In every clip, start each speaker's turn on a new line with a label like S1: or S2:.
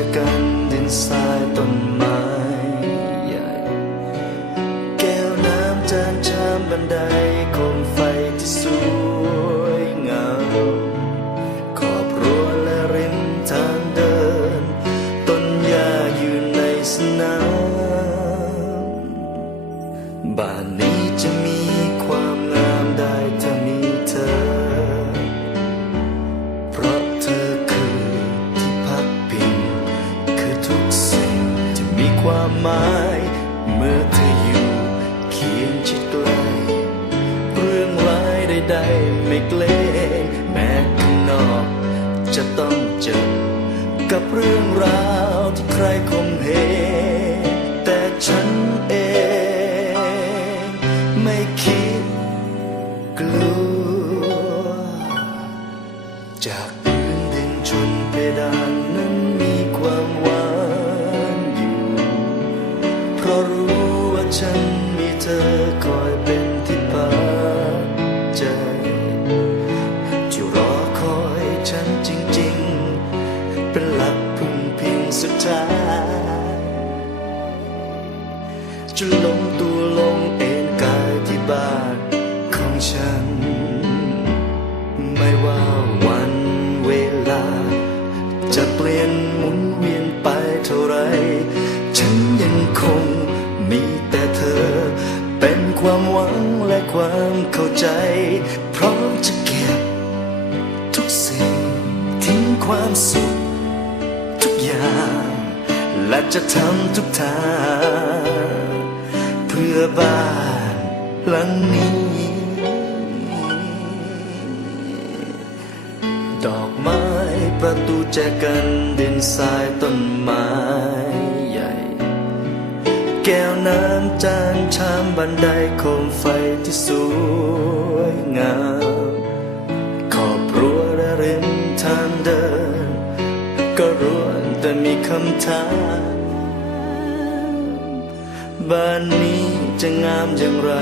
S1: อกันดินทรายต้นไม้ใหญ่ แก้วน้ำจานชามบันไดโคมไฟที่สวยงาขอบรั้วและริมทางเดิน ต้นหญ้ายืนในสนามบ้านนี้ ความหมาย เมื่อเธออยู่เคียงชิดใกล้เรื่องร้ายใดๆไม่เกรงแม้ข้างนอก จะต้องเจอ กับเรื่องราวที่ใครคมเหงแต่ฉันเองไม่คิดกลัว จากพื้นดินชนเพดาน ฉันมีเธอคอยเป็นที่พักใจที่รอคอยฉันจริงๆ เป็นหลักพึ่งพิงสุดท้ายจะลงตัวลงเอนกายที่บ้านของฉัน ไม่ว่าวันเวลา จะเปลี่ยนหมุนเวียนไปเท่าไร ฉันยังคงมีาใจ พร้อมจะเก็บ ทุกสิ่งทิ้งความสุข ทุกอย่าง และจะทำทุกทาง เพื่อบ้านหลังนี้ ดอกไม้ประตูแจกันดินทรายต้นไม้ แก้วน้ำจานชามบันไดโคมไฟที่สวยงาม ขอบรั้วและริมทางเดิน ก็รวนแต่มีคำถามบ้านนี้จะงามอย่างไร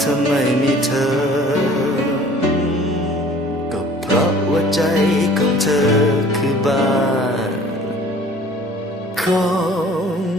S1: ถ้าไม่มีเธอ ก็เพราะว่าใจของเธอคือบ้านของ